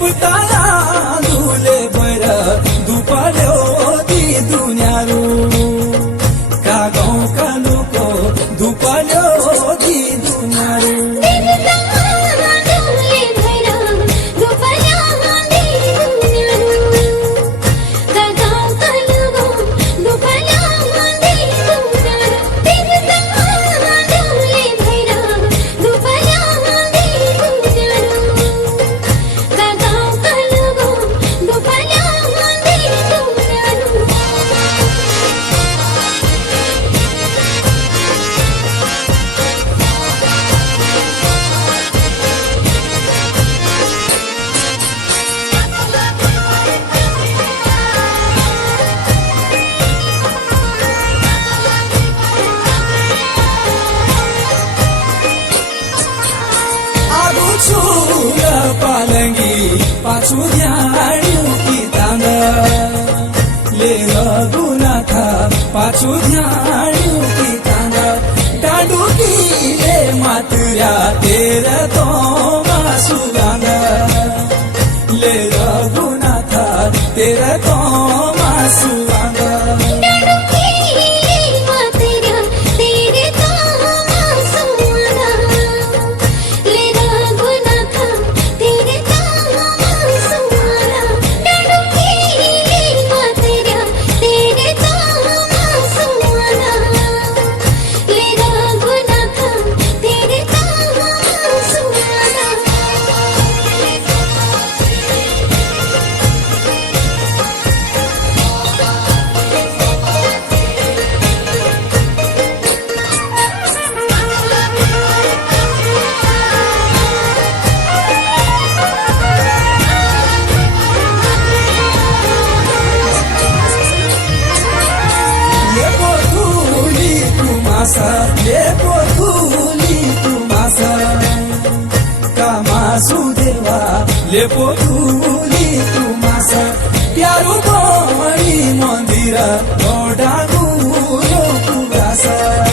देवताला धुले भएर दुपल्यो ती दुनियाँहरू का गाउँका लोक दुपल्यो ती दुनियाँहरू पालंगी पाछू ध्यानु की तांग ले रघुनाथा पाछू ध्यानु की तांग डाडू की ले मातुरा तेरा तो मासुगांग ले रघुनाथा तेरा तो मासुगांग लेपो धुली तुमासा कामासु देवा लेपो धुली तुमासा प्यारो बढी मन्दिर डागु पुगासा